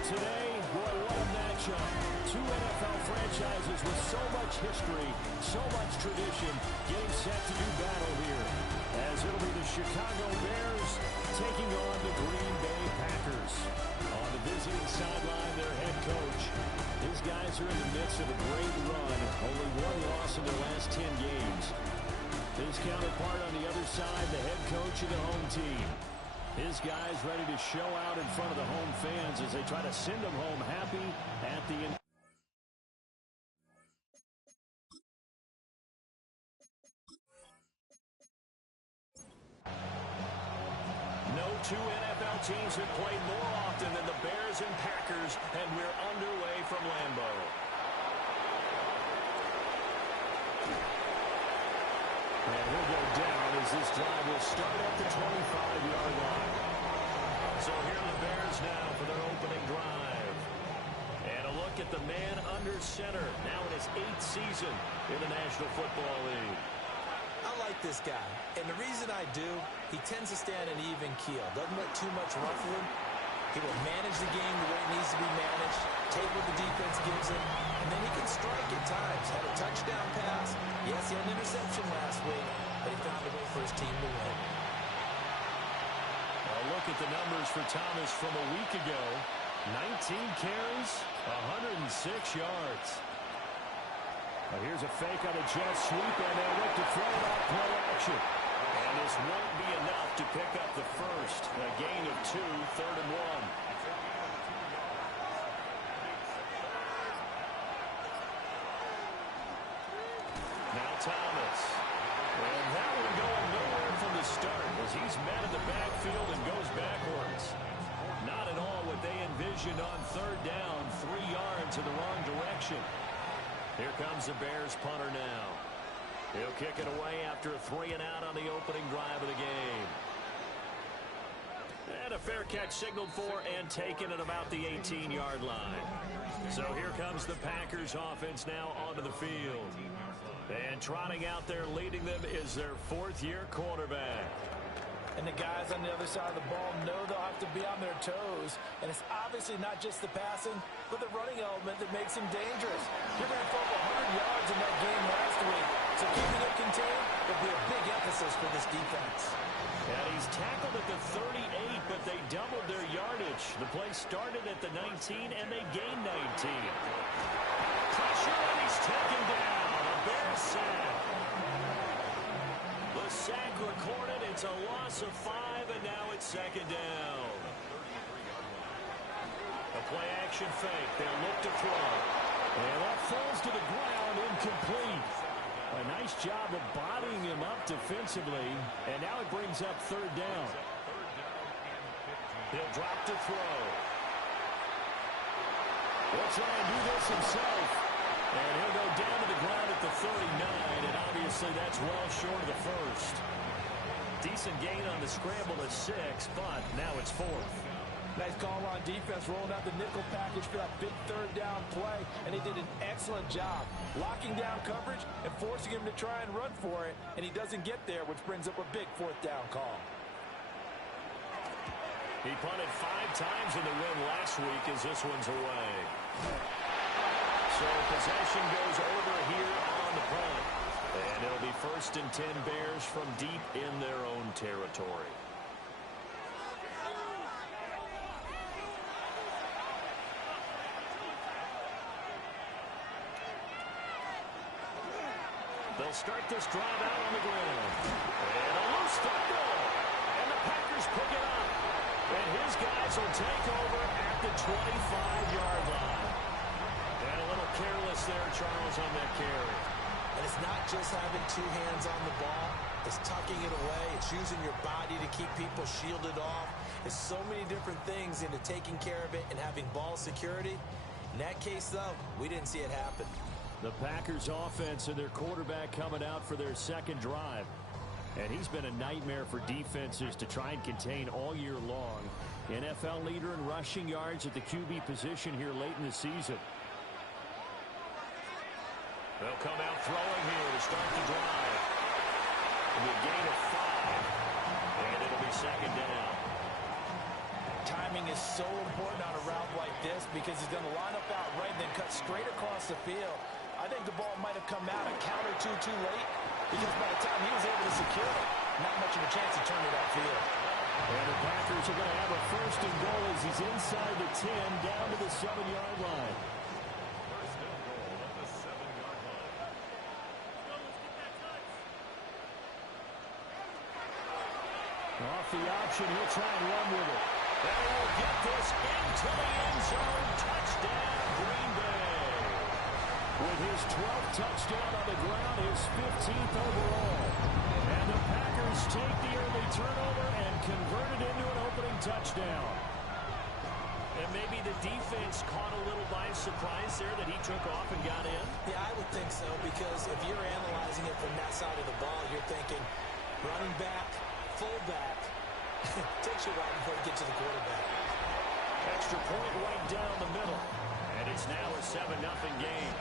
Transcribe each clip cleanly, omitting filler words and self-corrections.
Today, boy, what a matchup. Two NFL franchises with so much history, so much tradition, getting set to do battle here. As it'll be the Chicago Bears taking on the Green Bay Packers. On the visiting sideline, their head coach. These guys are in the midst of a great run. Only one loss in their last 10 games. His counterpart on the other side, the head coach of the home team. His guys ready to show out in front of the home fans as they try to send them home happy at the end. No two NFL teams have played more often than the Bears and Packers, and we're underway from Lambeau. And he'll go down as this drive will start at the 25-yard line. So here are the Bears now for their opening drive. And a look at the man under center, now in his 8th season in the National Football League. I like this guy, and the reason I do, he tends to stand an even keel. Doesn't let too much ruffling. He will manage the game the way it needs to be managed, take what the defense gives him, and then he can strike at times. Had a touchdown pass. Yes, he had an interception last week, but he found a way for his team to win. A look at the numbers for Thomas from a week ago. 19 carries, 106 yards. Here's a fake on a jet sweep, and they'll look to throw it off play action. And this won't be enough to pick up the first. A gain of 2, 3rd and 1. Now Thomas. And that one going nowhere from the start as he's met in the backfield and goes backwards. Not at all what they envisioned on 3rd down, 3 yards in the wrong direction. Here comes the Bears punter now. He'll kick it away after a 3-and-out on the opening drive of the game. And a fair catch signaled for and taken at about the 18-yard line. So here comes the Packers offense now onto the field. And trotting out there leading them is their 4th-year quarterback. And the guys on the other side of the ball know they'll have to be on their toes. And it's obviously not just the passing, but the running element that makes him dangerous. He ran for over 100 yards in that game last week. So keeping it contained will be a big emphasis for this defense. And he's tackled at the 38, but they doubled their yardage. The play started at the 19, and they gained 19. Pressure, and he's taken down. A Bears sack. The sack recorded. It's a loss of 5, and now it's 2nd down. A play-action fake. They'll look to throw. And that falls to the ground, incomplete. A nice job of bodying him up defensively, and now it brings up 3rd down. He'll drop to throw. He'll try and do this himself. And he'll go down to the ground at the 39, and obviously that's well short of the first. Decent gain on the scramble to 6, but now it's 4th. Nice call on defense, rolling out the nickel package for that big 3rd down play, and he did an excellent job locking down coverage and forcing him to try and run for it, and he doesn't get there, which brings up a big 4th down call. He punted 5 times in the win last week as this one's away. So possession goes over here on the punt. And it'll be 1st and 10 Bears from deep in their own territory. They'll start this drive out on the ground. And a loose fumble. And the Packers pick it up. And his guys will take over at the 25-yard line. And a little careless there, Charles, on that carry. And it's not just having 2 hands on the ball. It's tucking it away. It's using your body to keep people shielded off. It's so many different things into taking care of it and having ball security. In that case, though, we didn't see it happen. The Packers offense and their quarterback coming out for their 2nd drive. And he's been a nightmare for defenses to try and contain all year long. NFL leader in rushing yards at the QB position here late in the season. They'll come out throwing here to start the drive. It'll be a gain of 5. And it'll be 2nd down. Timing timing is so important on a route like this because he's going to line up out right and then cut straight across the field. I think the ball might have come out a count or two too late because by the time he was able to secure it, not much of a chance to turn it upfield. And the Packers are going to have a first and goal as he's inside the 10 down to the 7-yard line. Off the option, he'll try and run with it. And he will get this into the end zone. Touchdown, Green Bay. With his 12th touchdown on the ground, his 15th overall. And the Packers take the early turnover and convert it into an opening touchdown. And maybe the defense caught a little by surprise there that he took off and got in? Yeah, I would think so because if you're analyzing it from that side of the ball, you're thinking running back, fullback. Takes you a while before you get to the quarterback. Extra point right down the middle. And it's now a 7-0 game.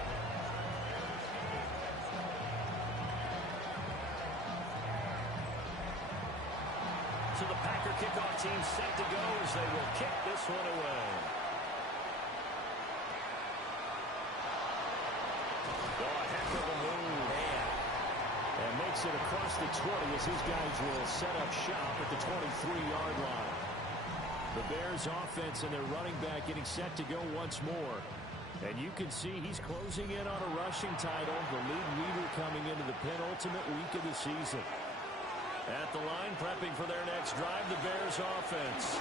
So the Packer kickoff team set to go as they will kick this one away. Oh, a heck of a move. Man. And makes it across the 20 as his guys will set up shop at the 23-yard line. The Bears offense and their running back getting set to go once more. And you can see he's closing in on a rushing title, the league leader coming into the penultimate week of the season. At the line, prepping for their next drive, the Bears offense.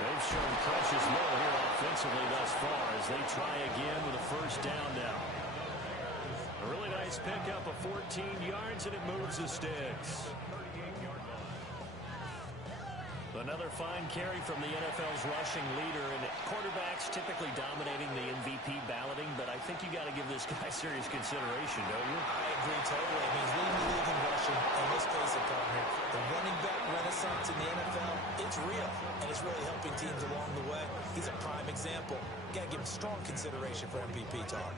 They've shown precious little here offensively thus far as they try again with a first down now. A really nice pickup of 14 yards, and it moves the sticks. Another fine carry from the NFL's rushing leader, and quarterbacks typically dominating the MVP balloting, but I think you got to give this guy serious consideration, don't you? I agree totally. I mean, he's leading the league in rushing, and let's face it, partner, the running back renaissance in the NFL, it's real, and it's really helping teams along the way. He's a prime example. Got to give him strong consideration for MVP talk.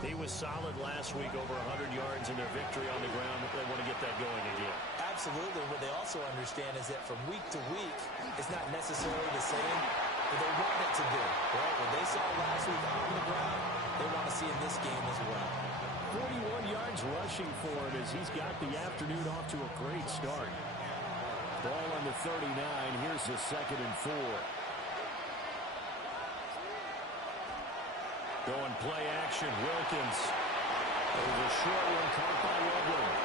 He was solid last week, over 100 yards in their victory on the ground. They want to get that going again. Absolutely. What they also understand is that from week to week, it's not necessarily the same, but they want it to be. Right? What they saw last week on the ground, they want to see in this game as well. 41 yards rushing for him as he's got the afternoon off to a great start. Ball on the 39. Here's the 2nd and 4. Going play action, Wilkins. Over short one, caught by Loveland.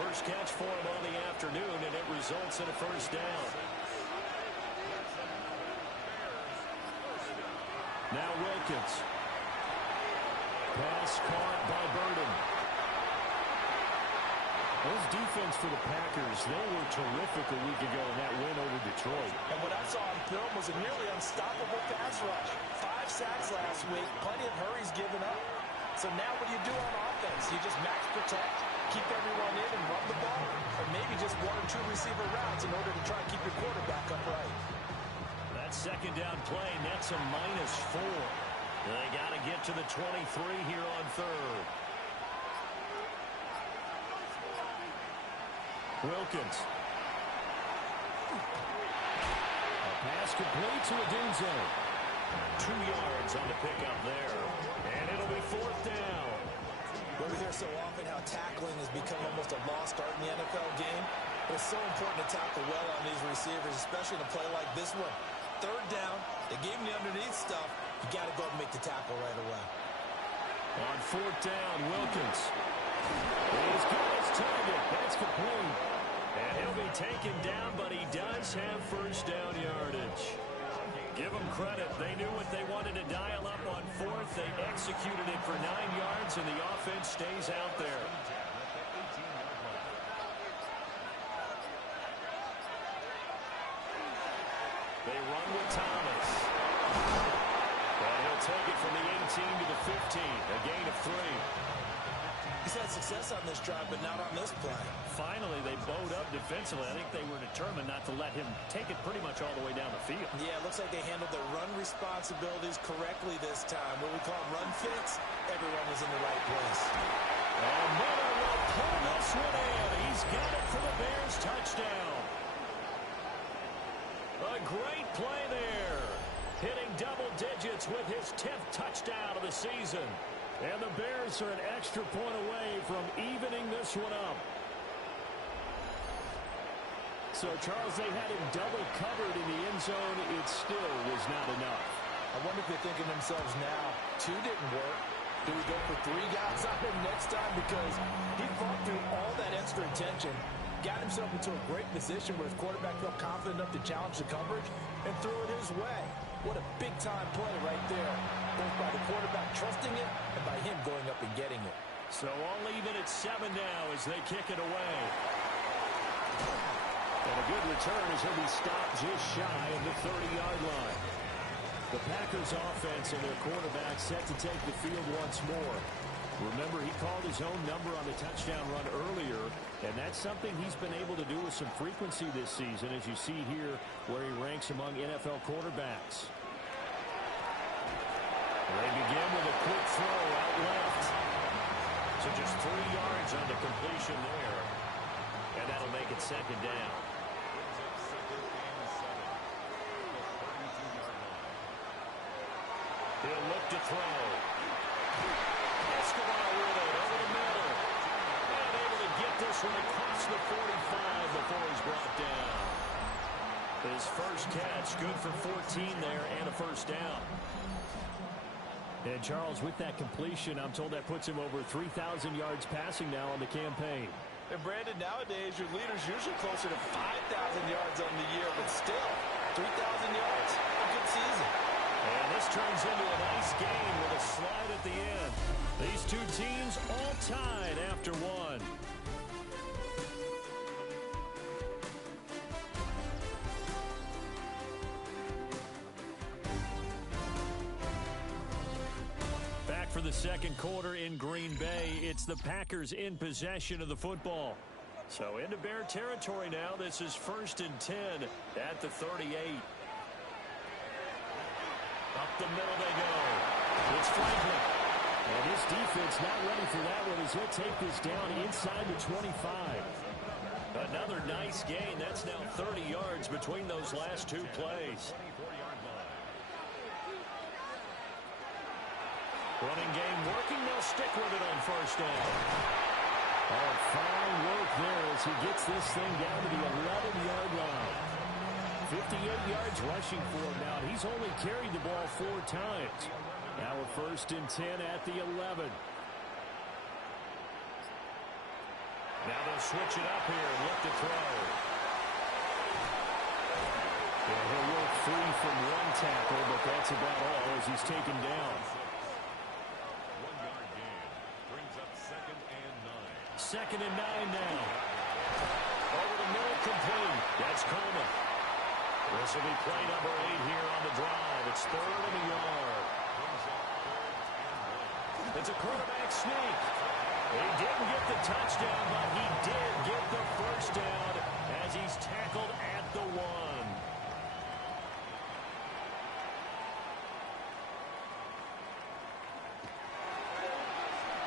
First catch for him on the afternoon, and it results in a first down. Now Wilkins. Pass caught by Burden. This defense for the Packers, they were terrific a week ago in that win over Detroit. And what I saw on film was a nearly unstoppable pass rush. 5 sacks last week, plenty of hurries given up. So now what do you do on offense? You just max protect, keep everyone in and run the ball, or maybe just 1 or 2 receiver routes in order to try and keep your quarterback upright. That second down play, nets a -4. They got to get to the 23 here on 3rd. Wilkins. A pass complete to Adunze. 2 yards on the pickup there. And it'll be 4th down. We hear so often how tackling has become almost a lost art in the NFL game. But it's so important to tackle well on these receivers, especially in a play like this one. 3rd down, they gave him the underneath stuff. You got to go and make the tackle right away. On 4th down, Wilkins. He's got his target. That's complete. And he'll be taken down, but he does have first down yardage. Give them credit. They knew what they wanted to dial up on 4th. They executed it for 9 yards, and the offense stays out there. They run with Thomas. And he'll take it from the 18 to the 15. A gain of 3. He's had success on this drive, but not on this play. Finally, they bowed up defensively. I think they were determined not to let him take it pretty much all the way down the field. Yeah, it looks like they handled their run responsibilities correctly this time. What we call run fits, everyone was in the right place. Another And the Bears are an extra point away from evening this one up. So, Charles, they had him double covered in the end zone. It still was not enough. I wonder if they're thinking to themselves now, 2 didn't work. Do we go for 3 guys on him next time? Because he fought through all that extra attention, got himself into a great position where his quarterback felt confident enough to challenge the coverage and threw it his way. What a big-time play right there, both by the quarterback trusting it and by him going up and getting it. So all even at 7 now as they kick it away. And a good return as he'll be stopped just shy of the 30-yard line. The Packers offense and their quarterback set to take the field once more. Remember, he called his own number on the touchdown run earlier, and that's something he's been able to do with some frequency this season, as you see here where he ranks among NFL quarterbacks. They begin with a quick throw out left. So just 3 yards on the completion there, and that'll make it second down. He'll look to throw. Escobar with it over the middle. And able to get this one across the 45 before he's brought down. His first catch, good for 14 there and a first down. And Charles, with that completion, I'm told that puts him over 3,000 yards passing now on the campaign. And Brandon, nowadays your leader's usually closer to 5,000 yards on the year, but still, 3,000 yards, a good season. And this turns into a nice game with a slide at the end. These two teams all tied after one. Back for the second quarter in Green Bay. It's the Packers in possession of the football. So into Bear territory now. This is 1st and 10 at the 38. Up the middle they go. It's Franklin. And his defense not ready for that one as he'll take this down inside the 25. Another nice gain. That's now 30 yards between those last 2 plays. Running game working. They'll stick with it on first down. Oh, fine work there as he gets this thing down to the 11-yard line. 58 yards rushing for him now. He's only carried the ball 4 times. Now a 1st and 10 at the 11. Now they'll switch it up here and look to throw. And he'll work free from 1 tackle, but that's about all as he's taken down. 1-yard gain brings up 2nd and 9. 2nd and 9 now. Over the middle, complete. That's Coleman. This will be play number 8 here on the drive. It's 3rd and a yard. It's a quarterback sneak. He didn't get the touchdown, but he did get the first down as he's tackled at the 1.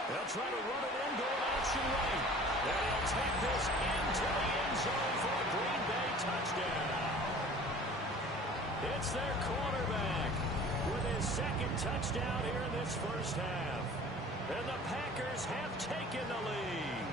They'll try to run it in, going option right. And he'll take this into the end zone for a Green Bay touchdown. It's their quarterback with his 2nd touchdown here in this first half. And the Packers have taken the lead.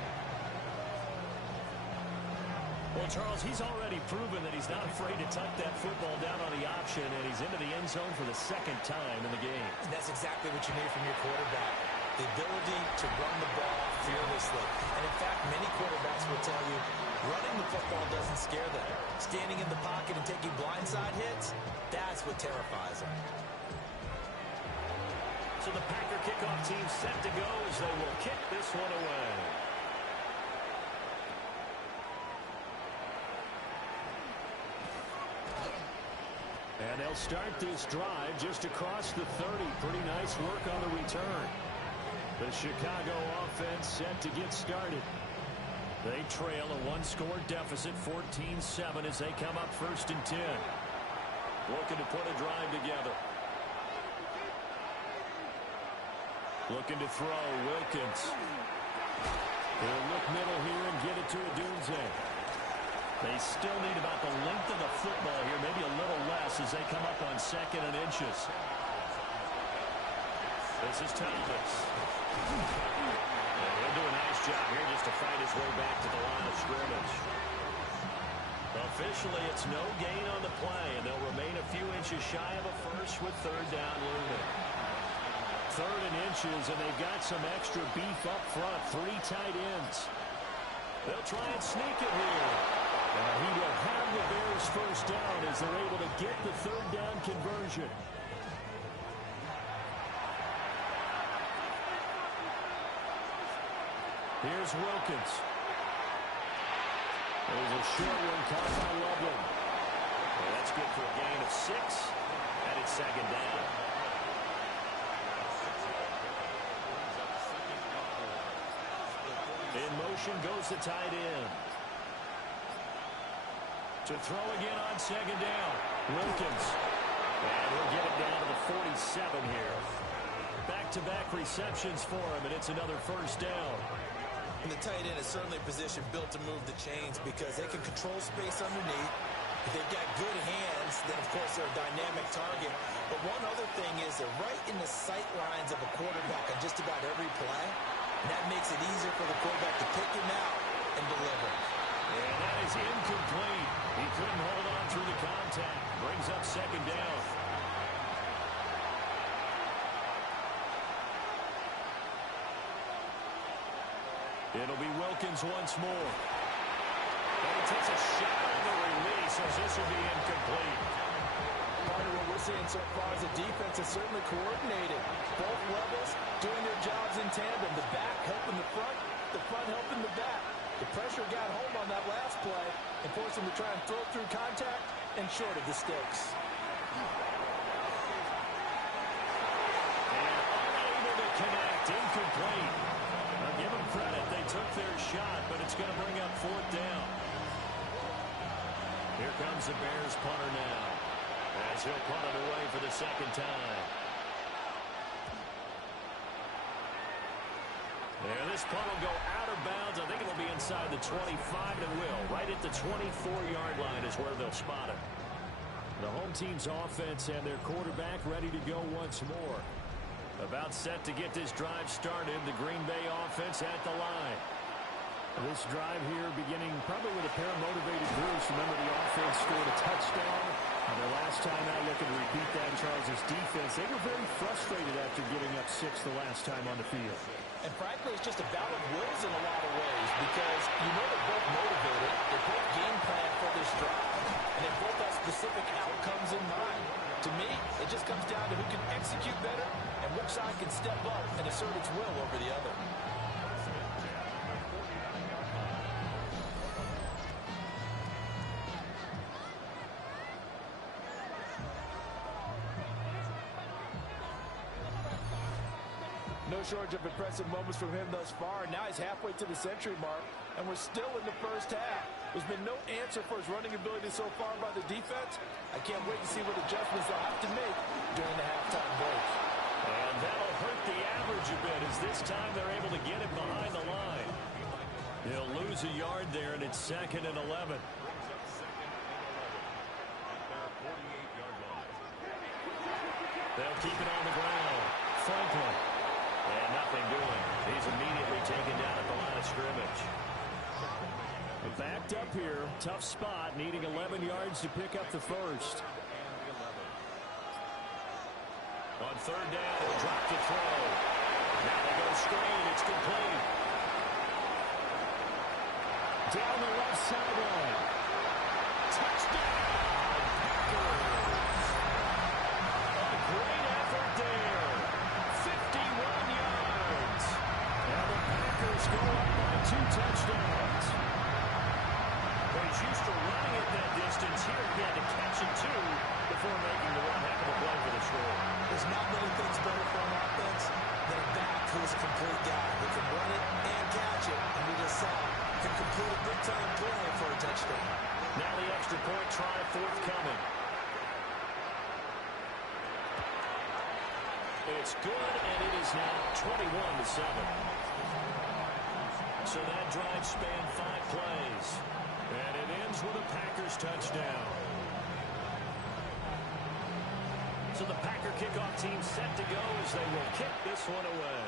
Well, Charles, he's already proven that he's not afraid to tuck that football down on the option, and he's into the end zone for the 2nd time in the game. And that's exactly what you need from your quarterback. The ability to run the ball fearlessly. And in fact, many quarterbacks will tell you running the football doesn't scare them. Standing in the pocket and taking blindside hits, that's what terrifies them. So the Packer kickoff team set to go as they will kick this one away. And they'll start this drive just across the 30. Pretty nice work on the return. The Chicago offense set to get started. They trail a 1-score deficit, 14-7 as they come up 1st and 10. Looking to put a drive together. Looking to throw, Wilkins. He'll look middle here and get it to Odunze. They still need about the length of the football here, maybe a little less as they come up on 2nd and inches. This is Thomas. And he'll do a nice job here just to fight his way back to the line of scrimmage. Officially, it's no gain on the play, and they'll remain a few inches shy of a first with third down looming. 3rd and inches, and they've got some extra beef up front. 3 tight ends. They'll try and sneak it here. He will have the Bears first down as they're able to get the 3rd down conversion. Here's Wilkins. There's a short one caught by Loveland. Well, that's good for a gain of 6, and it's 2nd down. In motion goes the tight end. To throw again on 2nd down. Wilkins. And he'll get it down to the 47 here. Back-to-back receptions for him, and it's another first down. And the tight end is certainly a position built to move the chains because they can control space underneath. If they've got good hands, then, of course, they're a dynamic target. But one other thing is they're right in the sight lines of a quarterback on just about every play. And that makes it easier for the quarterback to pick him out and deliver. And that is incomplete. He couldn't hold on through the contact. Brings up 2nd down. It'll be Wilkins once more. And he takes a shot on the release as this will be incomplete. Part of what we're seeing so far is the defense is certainly coordinated. Both levels doing their jobs in tandem. The back helping the front helping the back. The pressure got home on that last play and forced him to try and throw through contact and short of the sticks. And unable to connect. Incomplete. Now give them credit. They took their shot, but it's going to bring up 4th down. Here comes the Bears punter now, as he'll punt it away for the 2nd time. And this punt will go out of bounds. I think it'll be inside the 25, and it will. Right at the 24-yard line is where they'll spot it. The home team's offense and their quarterback ready to go once more. About set to get this drive started. The Green Bay offense at the line. This drive here beginning probably with a pair of motivated groups. Remember, the offense scored a touchdown. And the last time out, looking to repeat that, Charles' defense, they were very frustrated after giving up 6 the last time on the field. And frankly, it's just a battle of wills in a lot of ways because you know they're both motivated. They both game plan for this drive. And they both have specific outcomes in mind. To me, it just comes down to who can execute better and which side can step up and assert its will over the other. No shortage of impressive moments from him thus far. Now he's halfway to the century mark, and we're still in the first half. There's been no answer for his running ability so far by the defense. I can't wait to see what adjustments they'll have to make during the halftime break. And that'll hurt the average a bit as this time they're able to get him behind the line. He'll lose a yard there, and it's 2nd and 11. They'll keep it on the ground. Franklin. And nothing doing. He's immediately taken down at the line of scrimmage. Backed up here. Tough spot. Needing 11 yards to pick up the first. On 3rd down, he'll drop to throw. Now they go screen. It's complete. Down the left sideline. Touchdown, Packers. A great effort there. 51 yards. And the Packers go up by 2 touchdowns. But he's used to running it that distance. Here he had to catch it, too, before making the one heck of a play for the score. There's not many things better for an offense than a back who is a complete guy who can run it and catch it. And we just saw can complete a big-time play for a touchdown. Now the extra point try forthcoming. It's good, and it is now 21-7. So that drive spanned 5 plays. And it ends with a Packers touchdown. So the Packer kickoff team set to go as they will kick this one away.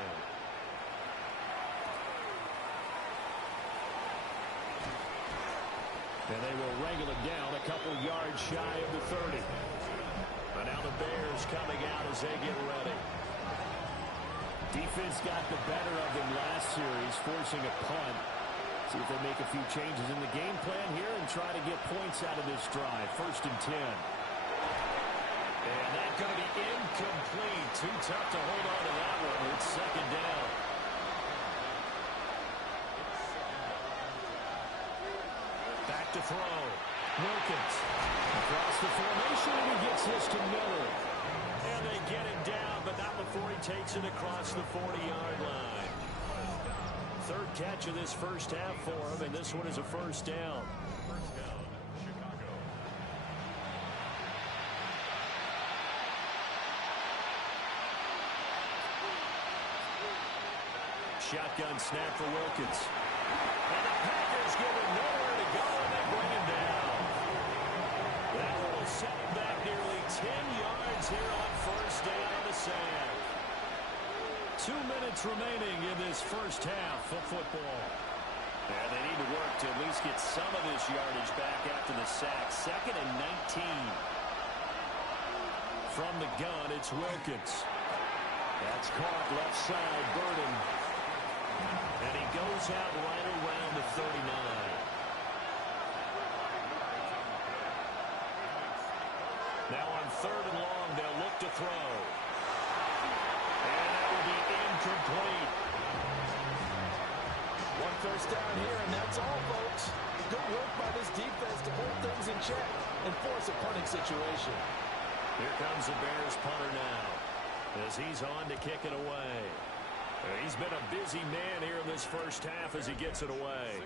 And they will wrangle it down a couple yards shy of the 30. And now the Bears coming out as they get ready. Defense got the better of them last series, forcing a punt. See if they make a few changes in the game plan here and try to get points out of this drive. 1st and 10. And that's going to be incomplete. Too tough to hold on to that one. It's 2nd down. Back to throw. Wilkins across the formation, and he gets this to Miller. And they get him down, but not before he takes it across the 40-yard line. 3rd catch of this first half for him, and this one is a 1st down. First down, Chicago. Shotgun snap for Wilkins. And the Packers give him nowhere to go, and they bring him down. That will set him back nearly 10 yards here on 1st down on the sack. 2 minutes remaining in this first half of football. And they need to work to at least get some of this yardage back after the sack. 2nd and 19. From the gun, it's Wilkins. That's caught left side, Burden. And he goes out right around the 39. Now on 3rd and long, they'll look to throw. And that will be incomplete. 1 first down here, and that's all, folks. Good work by this defense to hold things in check and force a punting situation. Here comes the Bears punter now as he's on to kick it away. He's been a busy man here in this first half as he gets it away.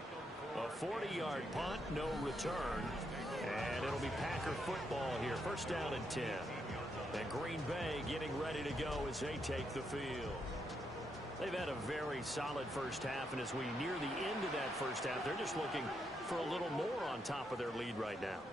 A 40-yard punt, no return. And it'll be Packer football here. 1st down and 10. And Green Bay getting ready to go as they take the field. They've had a very solid first half, and as we near the end of that first half, they're just looking for a little more on top of their lead right now.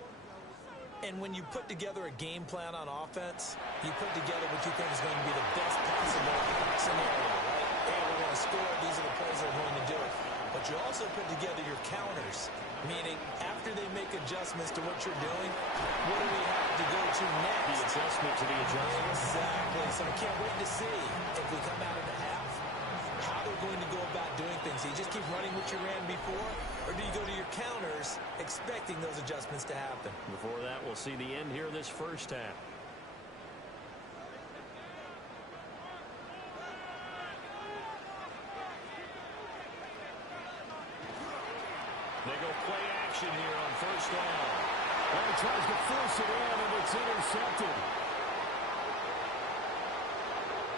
And when you put together a game plan on offense, you put together what you think is going to be the best possible scenario, right? Hey, we're going to score. These are the plays that are going to do it. But you also put together your counters, meaning after they make adjustments to what you're doing, what do we have to go to next? The adjustment to the adjustment. Exactly. So I can't wait to see if we come out of the half, how they're going to go about doing things. Do you just keep running what you ran before, or do you go to your counters expecting those adjustments to happen? Before that, we'll see the end here of this first half. They go play action here on 1st down. And he tries to force it in, and it's intercepted.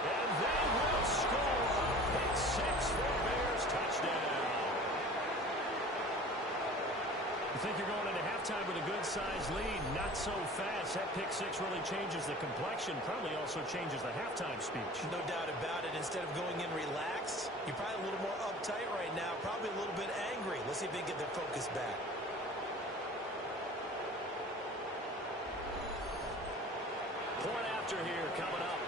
And they will score. It's 6 for Bears. Touchdown. You think you're going into halftime with a good-sized lead. Not so fast. That pick 6 really changes the complexion. Probably also changes the halftime speech. No doubt about it. Instead of going in relaxed, you're probably a little more uptight right now. Probably a little bit angry. Let's see if they get their focus back. Point after here coming up.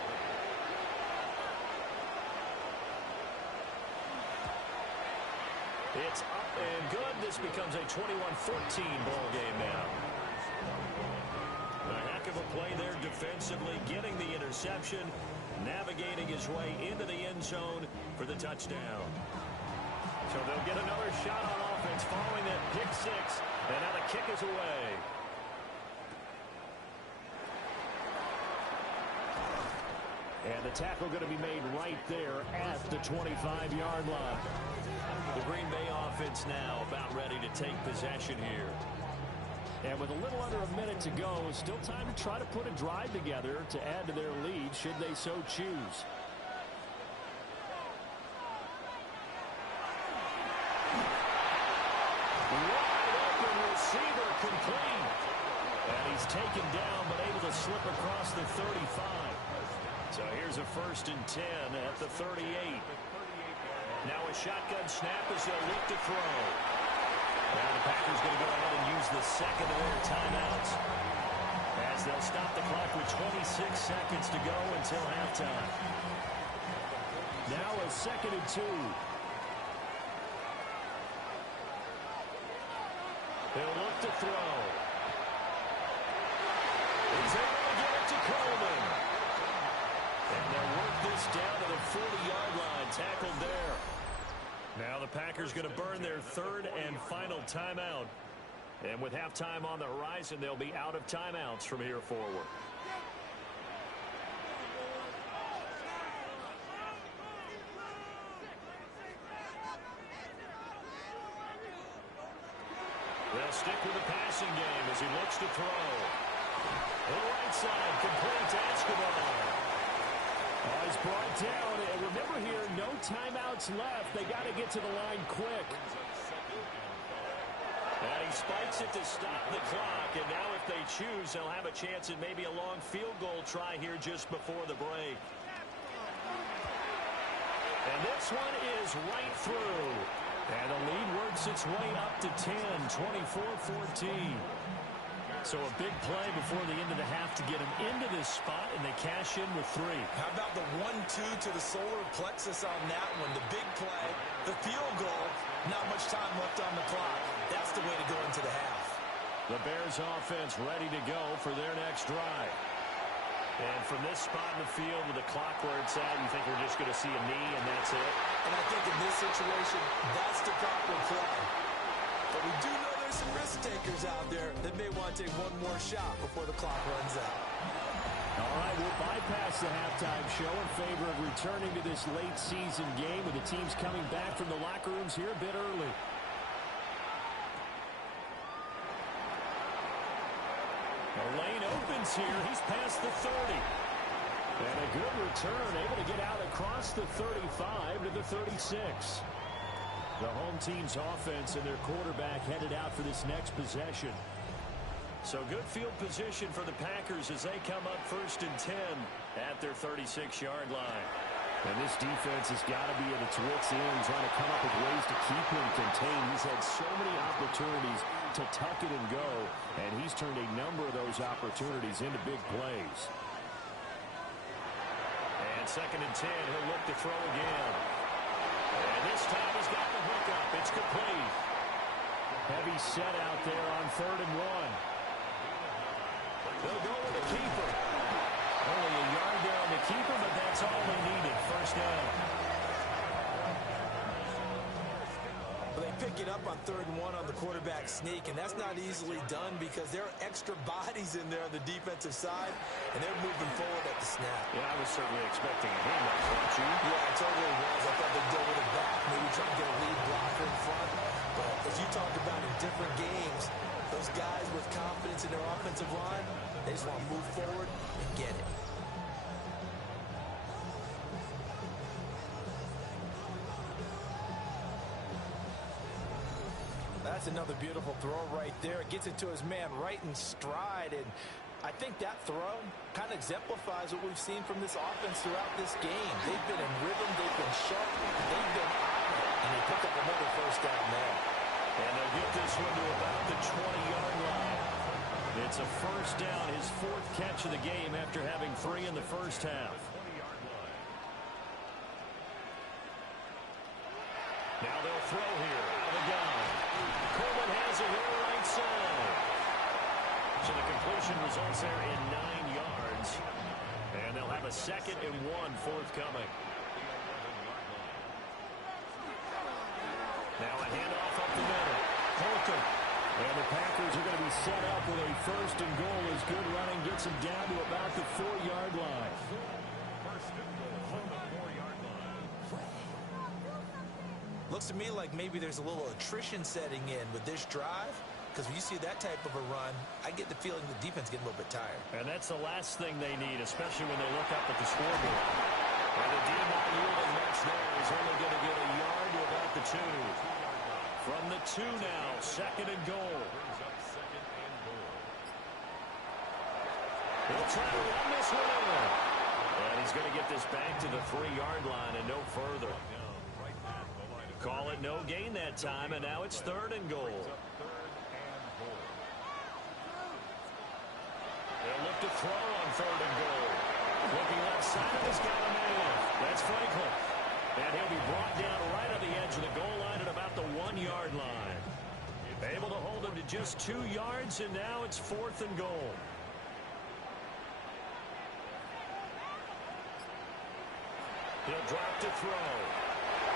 It's up and good. This becomes a 21-14 ball game now. A heck of a play there defensively, getting the interception, navigating his way into the end zone for the touchdown. So they'll get another shot on offense following that pick 6, and now the kick is away. And the tackle going to be made right there at the 25-yard line. The Green Bay offense now about ready to take possession here. And with a little under a minute to go, still time to try to put a drive together to add to their lead should they so choose. Wide open receiver complete. And he's taken down but able to slip across the 35. So here's a 1st and 10 at the 38. Now a shotgun snap as they'll look to throw. Now the Packers going to go ahead and use the second of their timeouts. And as they'll stop the clock with 26 seconds to go until halftime. Now a 2nd and 2. They'll look to throw. He's able to get it to Coleman. And they'll work this down to the 40-yard line, tackled there. Now the Packers going to burn their 3rd and final timeout. And with halftime on the horizon, they'll be out of timeouts from here forward. They'll stick with the passing game as he looks to throw. To the right side, complete to Escobar. Oh, he's brought down. And remember here, no timeouts left. They got to get to the line quick. And he spikes it to stop the clock. And now if they choose, they'll have a chance at maybe a long field goal try here just before the break. And this one is right through. And the lead works its way up to 10, 24-14. So a big play before the end of the half to get them into this spot, and they cash in with 3. How about the 1-2 to the solar plexus on that one? The big play, the field goal, not much time left on the clock. That's the way to go into the half. The Bears offense ready to go for their next drive. And from this spot in the field with the clock where it's at, you think we're just going to see a knee and that's it? And I think in this situation, that's the proper play. But we do know there's some risk takers out there that may want to take one more shot before the clock runs out. All right, we'll bypass the halftime show in favor of returning to this late season game with the teams coming back from the locker rooms here a bit early. The lane opens here. He's past the 30. And a good return, able to get out across the 35 to the 36. The home team's offense and their quarterback headed out for this next possession. So good field position for the Packers as they come up 1st and 10 at their 36-yard line. And this defense has got to be at its wits' end, trying to come up with ways to keep him contained. He's had so many opportunities to tuck it and go, and he's turned a number of those opportunities into big plays. And 2nd and 10, he'll look to throw again. And this time he's got the hook up. It's complete. Heavy set out there on 3rd and 1. They'll go with the keeper. Only a yard there on the keeper, but that's all they needed. 1st down. They pick it up on 3rd and 1 on the quarterback sneak, and that's not easily done because there are extra bodies in there on the defensive side, and they're moving forward at the snap. Yeah, I was certainly expecting a handoff, weren't you? Yeah, I totally was. I thought they'd go with it back, maybe try to get a lead blocker in front. But as you talked about in different games, those guys with confidence in their offensive line, they just want to move forward and get it. That's another beautiful throw right there. Gets it to his man right in stride. And I think that throw kind of exemplifies what we've seen from this offense throughout this game. They've been in rhythm. They've been sharp. They've been on it. And they picked up another 1st down there. And they'll get this one to about the 20-yard line. It's a 1st down, his 4th catch of the game after having 3 in the 1st half. Now they'll throw here out of the gun. Coleman has it here right side. So the completion results there in 9 yards. And they'll have a 2nd and 1 forthcoming. Now a handoff up the middle. Holker. And the Packers are going to be set up with a 1st and goal as good running gets them down to about the 4-yard line. Looks to me like maybe there's a little attrition setting in with this drive, because when you see that type of a run, I get the feeling the defense getting a little bit tired. And that's the last thing they need, especially when they look up at the scoreboard. And the D not yielding much there. He's only going to get a yard to about the 2. From the 2 now, 2nd and goal. He'll try to run this one in. And he's going to get this back to the 3-yard line and no further. Call it no gain that time, and now it's 3rd and goal. They'll look to throw on 3rd and goal. Looking left side, and he's got a man. That's Franklin. And he'll be brought down right on the edge of the goal line at about the 1-yard line. Able to hold him to just 2 yards, and now it's 4th and goal. He'll drop to throw.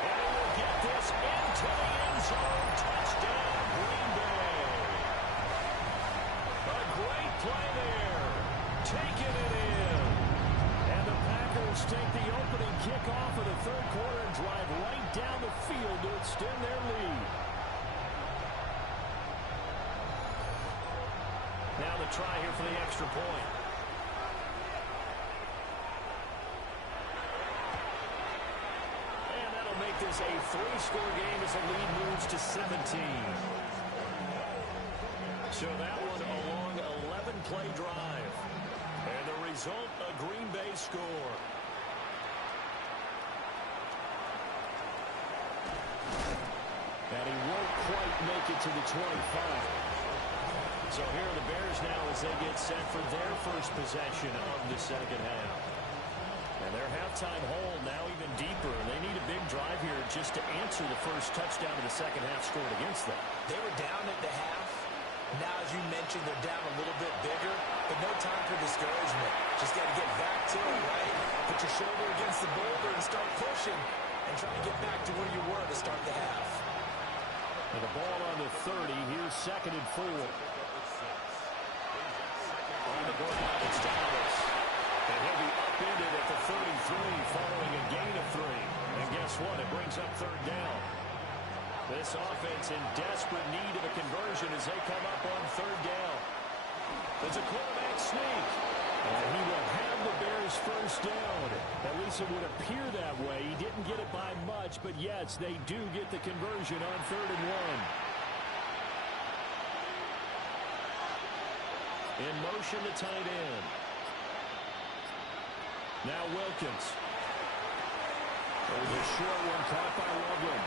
And he will get this into the end zone. Touchdown, Green Bay. A great play there. Taking it in. And the Packers take the opening kickoff of the 3rd quarter and drive right down the field to extend their lead. Now the try here for the extra point. And that'll make this a 3-score game as the lead moves to 17. So that one a long 11-play drive. And the result, a Green Bay score. And he won't quite make it to the 25. So here are the Bears now as they get set for their first possession of the second half. And their halftime hole now even deeper. They need a big drive here just to answer the first touchdown of the second half scored against them. They were down at the half. Now, as you mentioned, they're down a little bit bigger, but no time for discouragement. Just got to get back to it, right? Put your shoulder against the boulder and start pushing and try to get back to where you were to start the half. And the ball on the 30. Here's 2nd and 4. On the ground, it's Dallas. And he'll be upended at the 33 following a gain of 3. And guess what? It brings up 3rd down. This offense in desperate need of a conversion as they come up on 3rd down. There's a quarterback sneak. And he will have the Bears first down. At least it would appear that way. He didn't get it by much, but yes, they do get the conversion on 3rd and 1. In motion, the tight end. Now Wilkins. There's a short one caught by Loveland.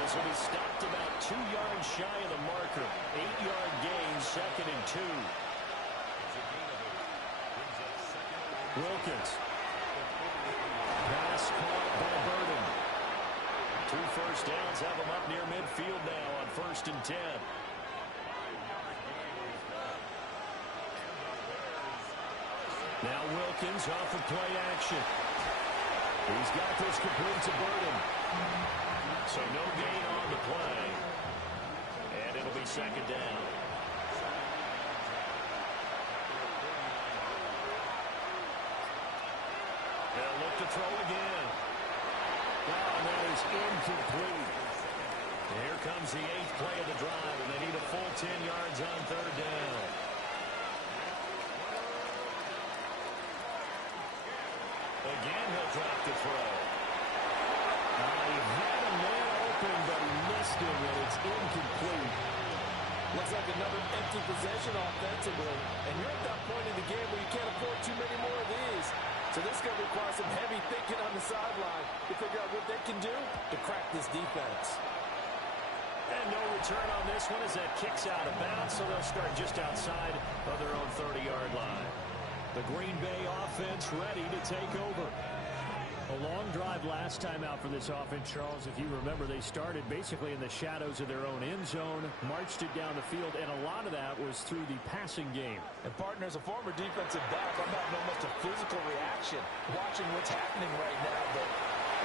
This will be stopped about 2 yards shy of the marker. 8-yard gain, 2nd and 2. Wilkins. Pass caught by Burden. 2 first downs have him up near midfield now on 1st and 10. Now Wilkins off of play action. He's got this complete to Burden. So no gain on the play. And it'll be 2nd down. They'll look to throw again. Wow, and that is incomplete. And here comes the 8th play of the drive, and they need a full 10 yards on 3rd down. Again, he'll drop the throw. He had a man open, but he missed him, and it's incomplete. Looks like another empty possession offensively. And you're at that point in the game where you can't afford too many more of these. So this is going to require some heavy thinking on the sideline to figure out what they can do to crack this defense. And no return on this one as that kicks out of bounds, so they'll start just outside of their own 30-yard line. The Green Bay offense ready to take over. A long drive last time out for this offense, Charles. If you remember, they started basically in the shadows of their own end zone, marched it down the field, and a lot of that was through the passing game. And partner, as a former defensive back, I'm having almost a physical reaction watching what's happening right now. But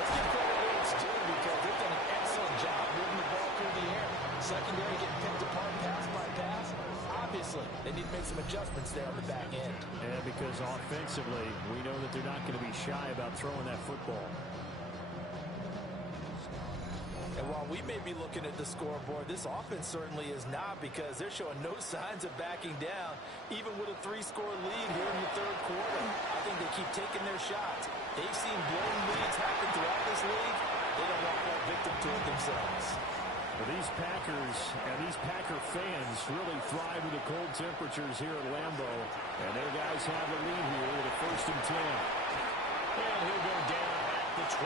let's give credit where it's due because they've done an excellent job moving the ball through the air. Secondary getting picked apart pass by pass. Obviously, they need to make some adjustments there on the back end. Yeah, because offensively, we know that they're not going to be shy about throwing that football. And while we may be looking at the scoreboard, this offense certainly is not because they're showing no signs of backing down, even with a 3-score lead here in the 3rd quarter. I think they keep taking their shots. They've seen blown leads happen throughout this league. They don't want to fall victim to it themselves. Well, these Packers and these Packer fans really thrive with the cold temperatures here at Lambeau. And their guys have the lead here with a 1st and 10. And he'll go down at the 28.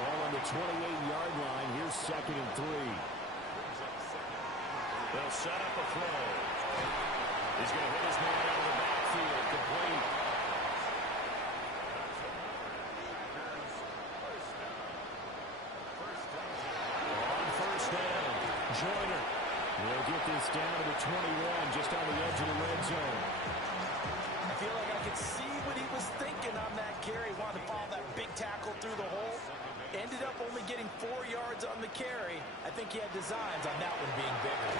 Ball on the 28-yard line. Here's 2nd and 3. They'll set up a throw. He's going to hit his man out of the backfield. Complete. On first down, Joyner will get this down to the 21, just on the edge of the red zone. I feel like I could see what he was thinking on that carry. Wanted to follow that big tackle through the hole. Ended up only getting 4 yards on the carry. I think he had designs on that one being bigger.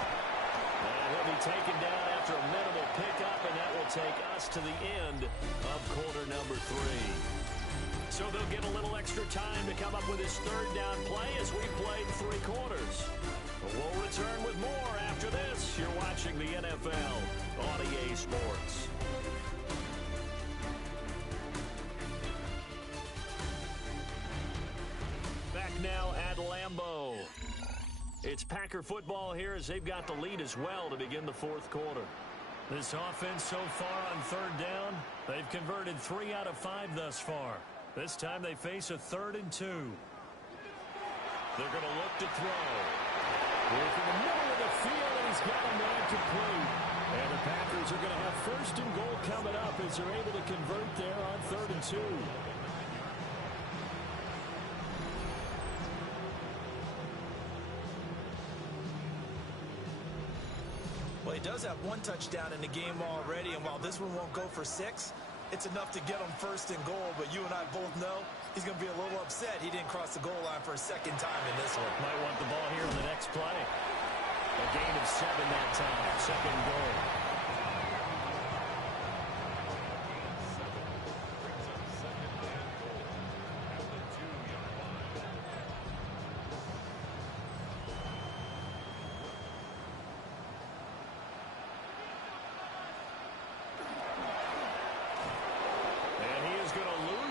And he'll be taken down after a minimal pickup, and that will take us to the end of quarter number 3. So they'll get a little extra time to come up with his third down play as we played 3 quarters. We'll return with more after this. You're watching the NFL on EA Sports. Back now at Lambeau. It's Packer football here as they've got the lead as well to begin the 4th quarter. This offense so far on third down, they've converted 3 out of 5 thus far. This time they face a 3rd and 2. They're going to look to throw. Work in the middle of the field, and he's got a man complete. And the Packers are going to have 1st and goal coming up as they're able to convert there on 3rd and 2. Well, he does have 1 touchdown in the game already, and while this one won't go for 6, it's enough to get him 1st and goal. But you and I both know he's going to be a little upset he didn't cross the goal line for a 2nd time in this one. Might want the ball here in the next play. A gain of 7 that time. 2nd goal.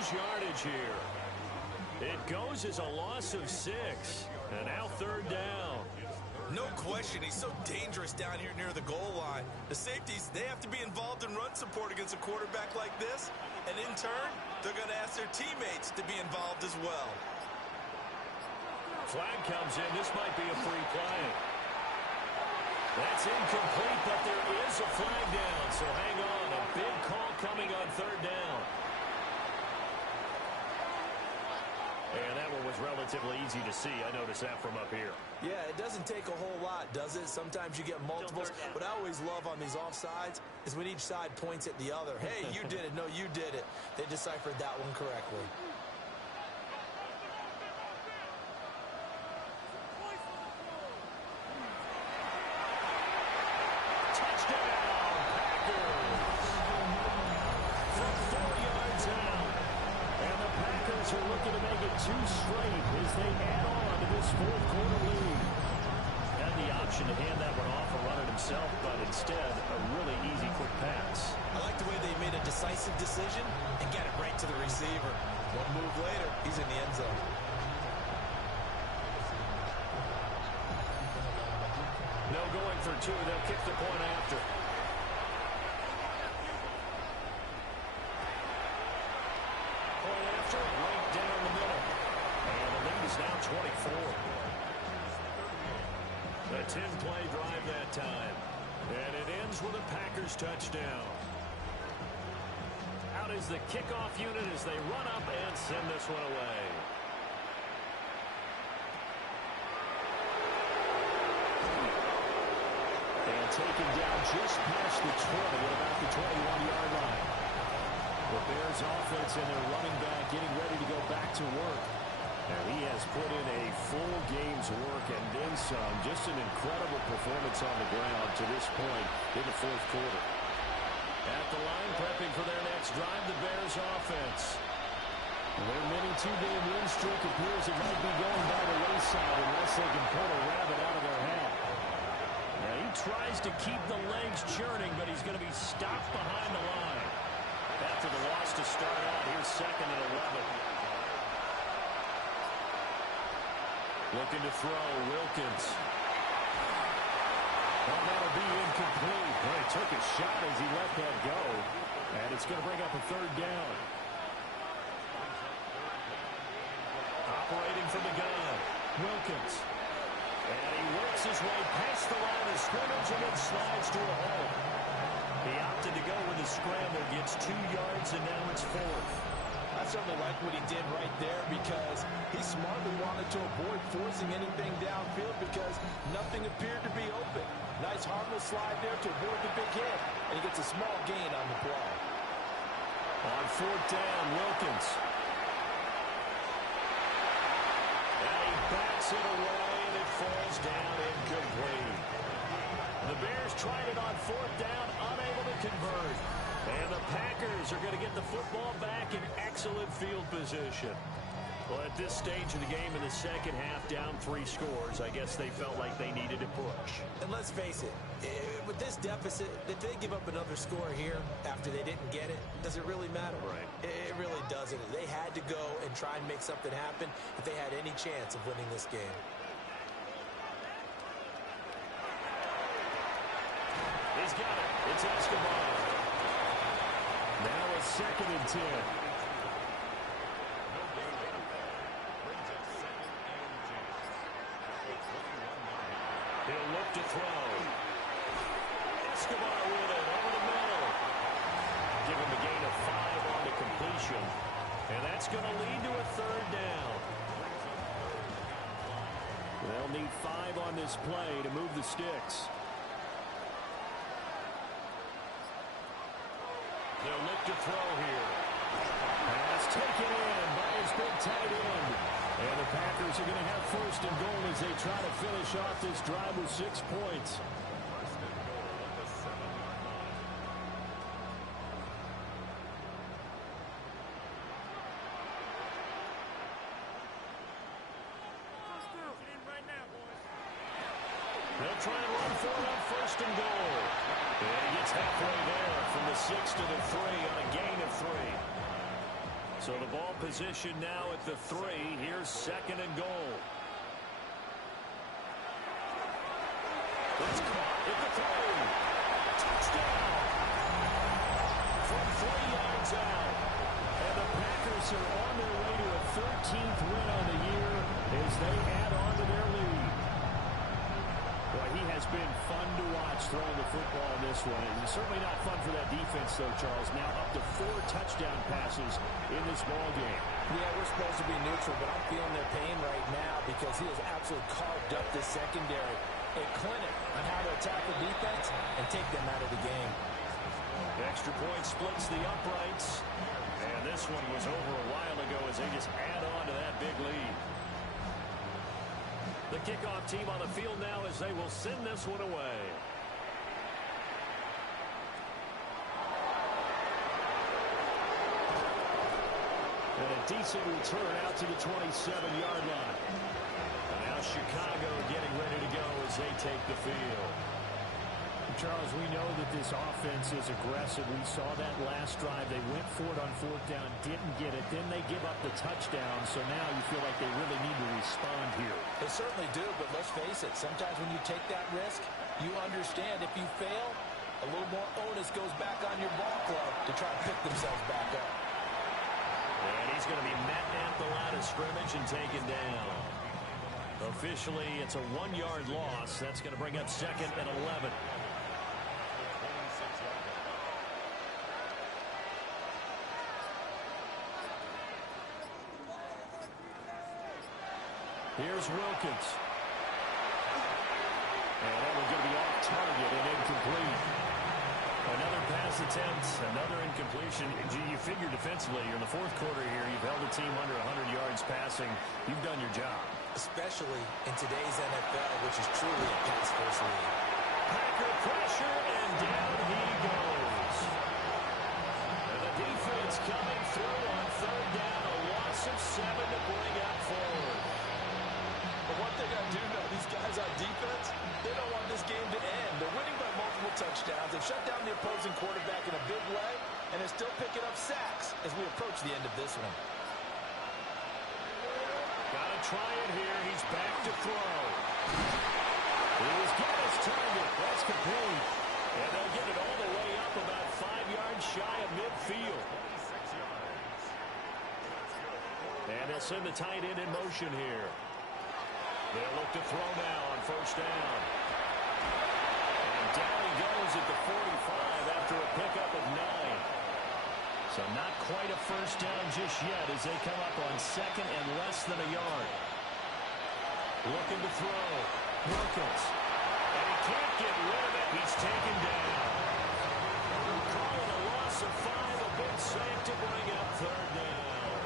Yardage here. It goes as a loss of 6. And now 3rd down. No question, he's so dangerous down here near the goal line. The safeties, they have to be involved in run support against a quarterback like this. And in turn, they're going to ask their teammates to be involved as well. Flag comes in. This might be a free play. That's incomplete, but there is a flag down. So hang on. A big call coming on 3rd down. And that one was relatively easy to see. I noticed that from up here. Yeah, it doesn't take a whole lot, does it? Sometimes you get multiples. What I always love on these offsides is when each side points at the other. Hey, you did it. No, you did it. They deciphered that one correctly. Touchdown, Packers. From 4 yards out. And the Packers are looking to make it 2 straight as they add on to this 4th quarter lead. Had the option to hand that one off or run it himself, but instead a really easy quick pass. I like the way they made a decisive decision and get it right to the receiver. One move later, he's in the end zone. No going for 2. They'll kick the point after. Point after, right down the middle. And the lead is now 24. A 10-play drive that time. And it ends with a Packers touchdown. Out is the kickoff unit as they run up and send this one away. And taken down just past the 20 at about the 21-yard line. The Bears offense and their running back getting ready to go back to work. And he has put in a full game's work and then some. Just an incredible performance on the ground to this point in the 4th quarter. At the line, prepping for their next drive, the Bears offense. Their mini 2-game win streak appears it might be going by the wayside unless they can pull a rabbit out of their hat. Now he tries to keep the legs churning, but he's going to be stopped behind the line. After the loss to start out, here's 2nd and 11. Looking to throw, Wilkins. Well, that'll be incomplete. Well, he took a shot as he let that go. And it's going to bring up a 3rd down. Operating from the gun, Wilkins. And he works his way past the line of scrimmage and then slides to a hole. He opted to go with a scramble, gets 2 yards, and now it's 4th. I certainly like what he did right there because he smartly wanted to avoid forcing anything downfield because nothing appeared to be open. Nice harmless slide there to avoid the big hit, and he gets a small gain on the play. On 4th down, Wilkins. And he backs it away, and it falls down incomplete. The Bears tried it on 4th down, unable to convert. And the Packers are going to get the football back in excellent field position. Well, at this stage of the game in the second half, down 3 scores, I guess they felt like they needed to push. And let's face it, with this deficit, if they give up another score here after they didn't get it, does it really matter? Right. It really doesn't. They had to go and try and make something happen if they had any chance of winning this game. He's got it. It's Escobar. Now a 2nd and 10. He'll look to throw. Escobar with it over the middle. Give him a gain of 5 on the completion. And that's going to lead to a 3rd down. They'll need 5 on this play to move the sticks. They'll look to throw here. Pass taken in by his big tight end. And the Packers are going to have 1st and goal as they try to finish off this drive with 6 points. They'll try and run for it on 1st and goal. And he gets halfway there from the 6 to the 3 on a gain of 3. So the ball position now at the 3. Here's 2nd and goal. It's caught at the 3. Touchdown! From 3 yards out. And the Packers are on their way to a 13th win on the year as they add on to their lead. Boy, he has been fun to watch throwing the football in this one. It's certainly not fun for that defense, though, Charles. Now up to 4 touchdown passes in this ball game. Yeah, we're supposed to be neutral, but I'm feeling their pain right now because he has absolutely carved up this secondary. A clinic on how to attack the defense and take them out of the game. The extra point splits the uprights. And this one was over a while ago as they just add on to that big lead. The kickoff team on the field now as they will send this one away. And a decent return out to the 27-yard line. And now Chicago getting ready to go as they take the field. Charles, we know that this offense is aggressive. We saw that last drive. They went for it on 4th down, didn't get it. Then they give up the touchdown. So now you feel like they really need to respond here. They certainly do, but let's face it. Sometimes when you take that risk, you understand if you fail, a little more onus goes back on your ball club to try and pick themselves back up. And he's going to be met at the line of scrimmage and taken down. Officially, it's a 1-yard loss. That's going to bring up 2nd and 11. Here's Wilkins. And that one's going to be off target and incomplete. Another pass attempt, another incompletion. You figure defensively, you're in the 4th quarter here. You've held a team under 100 yards passing. You've done your job. Especially in today's NFL, which is truly a pass-first league. Packer pressure, and down he goes. And the defense coming through on 3rd down. A loss of 7 to bring up forward. But one thing I do know, these guys on defense, they don't want this game to end. They're winning by multiple touchdowns. They've shut down the opposing quarterback in a big way, and they're still picking up sacks as we approach the end of this one. Got to try it here. He's back to throw. He's got his target. That's complete. And they'll get it all the way up about 5 yards shy of midfield. And they'll send the tight end in motion here. They'll look to throw now on 1st down. And down he goes at the 45 after a just yet as they come up on second and less than a yard. Looking to throw. Wilkins. And he can't get rid of it. He's taken down. Call it a loss of 5. A big sack to bring up third down.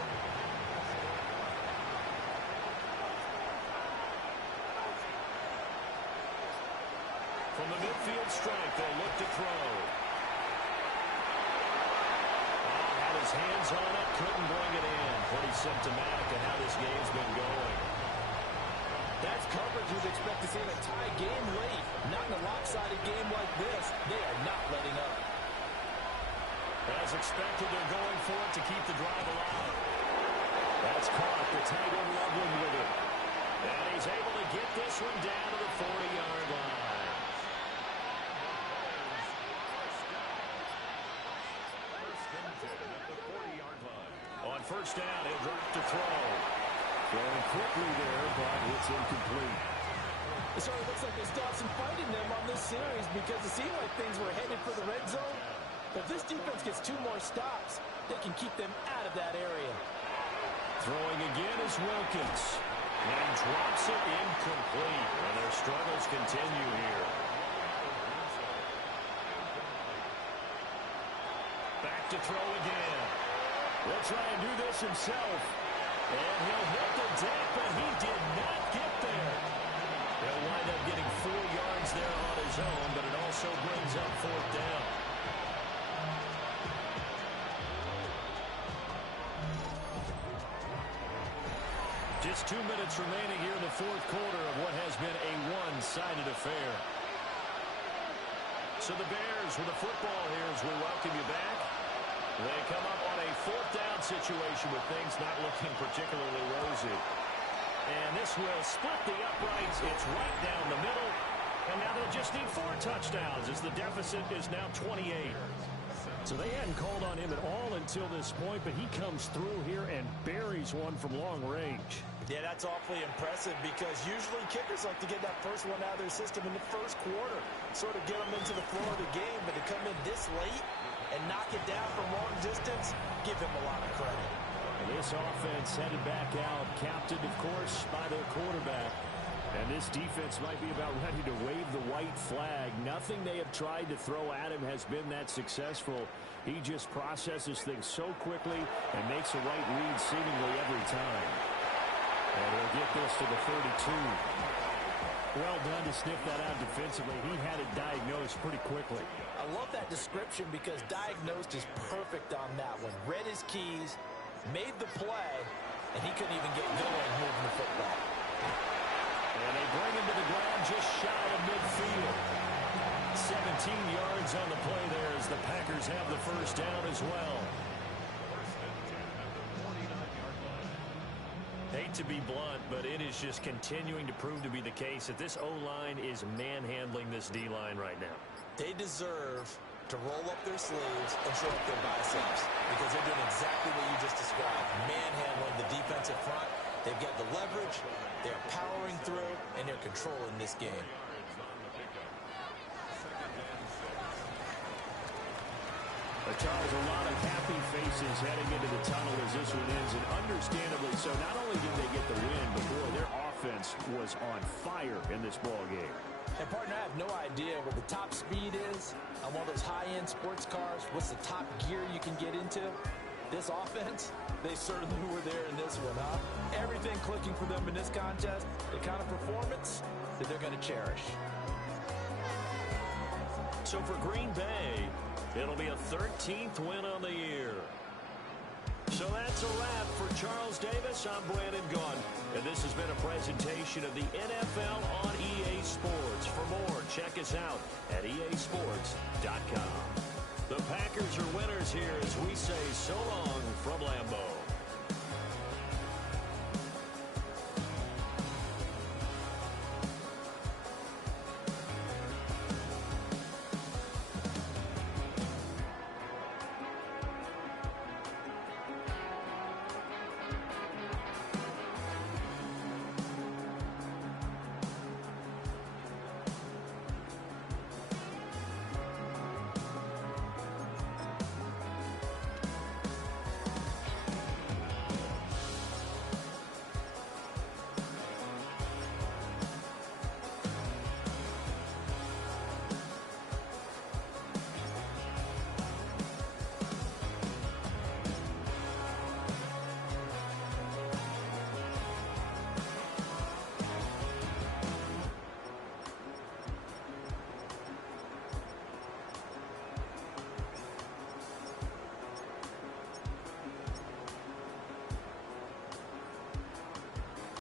From the midfield strike, they'll look to throw. Had his hands on it, couldn't bring it in. Pretty symptomatic of how this game's been going. That's coverage you'd expect to see in a tie game late. Not in a lopsided game like this. They are not letting up. As expected, they're going for it to keep the drive alive. That's caught. The tight end Loveland with it. And he's able to get this one down to the 40-yard line. On first down, he'll drop to throw. Throwing quickly there, but it's incomplete. It sort of looks like they still have some fight in them on this series because it seemed like things were headed for the red zone. But if this defense gets 2 more stops, they can keep them out of that area. Throwing again is Wilkins. And drops it incomplete. And their struggles continue here. Back to throw again. Will try and do this himself. And he'll hit the deck, but he did not get there. He'll wind up getting 4 yards there on his own, but it also brings up fourth down. Just 2 minutes remaining here in the fourth quarter of what has been a one-sided affair. So the Bears with the football here as we welcome you back. They come up on a fourth down situation with things not looking particularly rosy. And this will split the uprights. It's right down the middle. And now they'll just need 4 touchdowns as the deficit is now 28. So they hadn't called on him at all until this point, but he comes through here and buries one from long range. Yeah, that's awfully impressive because usually kickers like to get that first one out of their system in the first quarter. Sort of get them into the flow of the game, but to come in this late and knock it down from long distance, give him a lot of credit. This offense headed back out, captained, of course, by their quarterback. And this defense might be about ready to wave the white flag. Nothing they have tried to throw at him has been that successful. He just processes things so quickly and makes a right read seemingly every time. And he'll get this to the 32. Well done to sniff that out defensively. He had it diagnosed pretty quickly. I love that description because diagnosed is perfect on that one. Read his keys, made the play, and he couldn't even get going moving the football. And they bring him to the ground just shy of midfield. 17 yards on the play there as the Packers have the first down as well. Hate to be blunt, but it is just continuing to prove to be the case that this O-line is manhandling this D-line right now. They deserve to roll up their sleeves and show up their biceps because they're doing exactly what you just described, manhandling the defensive front. They've got the leverage, they're powering through, and they're controlling this game. Charles, a lot of happy faces heading into the tunnel as this one ends, and understandably so. Not only did they get the win, but boy, their offense was on fire in this ball game. And partner, I have no idea what the top speed is on one of those high-end sports cars. What's the top gear you can get into? This offense, they certainly were there in this one, huh? Everything clicking for them in this contest, the kind of performance that they're going to cherish. So for Green Bay, it'll be a 13th win on the year. So that's a wrap for Charles Davis. I'm Brandon Gaughan, and this has been a presentation of the NFL on EA Sports. For more, check us out at easports.com. The Packers are winners here as we say so long from Lambeau.